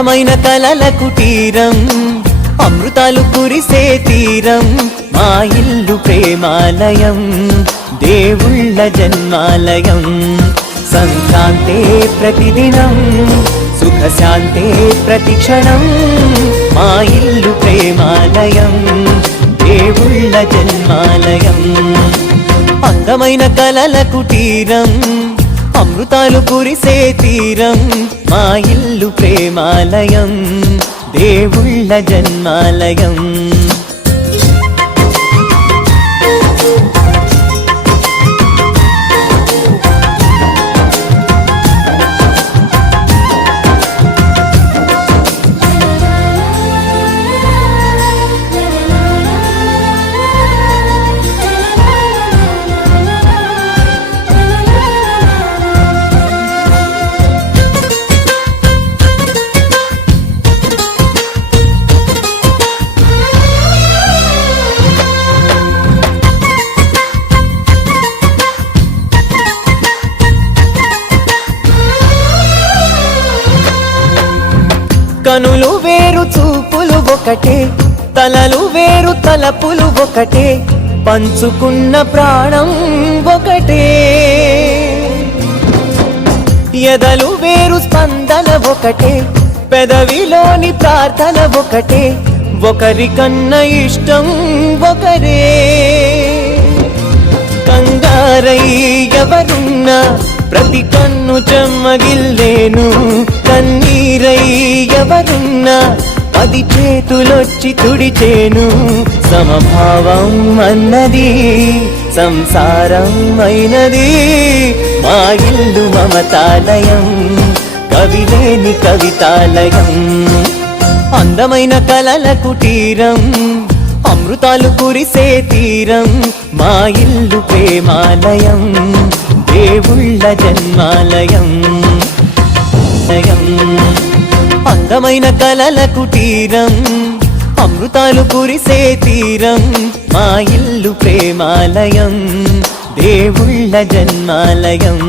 అందమైన కలల కుటీరం, అమృతాలు కురిసే తీరం, మా ఇల్లు ప్రేమాలయం, దేవుళ్ళ జన్మాలయం. సంక్రాంతే ప్రతిదినం, సుఖశాంతే ప్రతిక్షణం, మా ఇల్లు ప్రేమాలయం, దేవుళ్ళ జన్మాలయం. అందమైన కలల కుటీరం, అమృతాలు కురిసే తీరం, మా ఇల్లు ప్రేమాలయం, దేవుళ్ళ జన్మాలయం. కనులు వేరు చూపులు ఒకటే, తలలు వేరు తలపులు ఒకటే, పంచుకున్న ప్రాణం ఒకటే. ఎదలు వేరు స్పందన ఒకటే, పెదవిలోని ప్రార్థన ఒకటే, ఒకరికన్నా ఇష్టం ఒకరే. కంగారై ఎవరున్నా ప్రతి కన్ను చెమ్మగిల్లేను, కన్నీరై ఎవరున్నా 10 చేతులొచ్చి తుడిచేను. సమభావం అన్నది సంసారం అయినది, మా ఇల్లు మమతాలయం, కవిలేని కవితాలయం. అందమైన కలల కుటీరం, అమృతాలు కురిసే తీరం, మా ఇల్లు ప్రేమాలయం, దేవుళ్ళ జన్మాలయం. అందమైన కలల కుటీరం, అమృతాలు కురిసే తీరం, మా ఇల్లు ప్రేమాలయం, దేవుళ్ళ జన్మాలయం.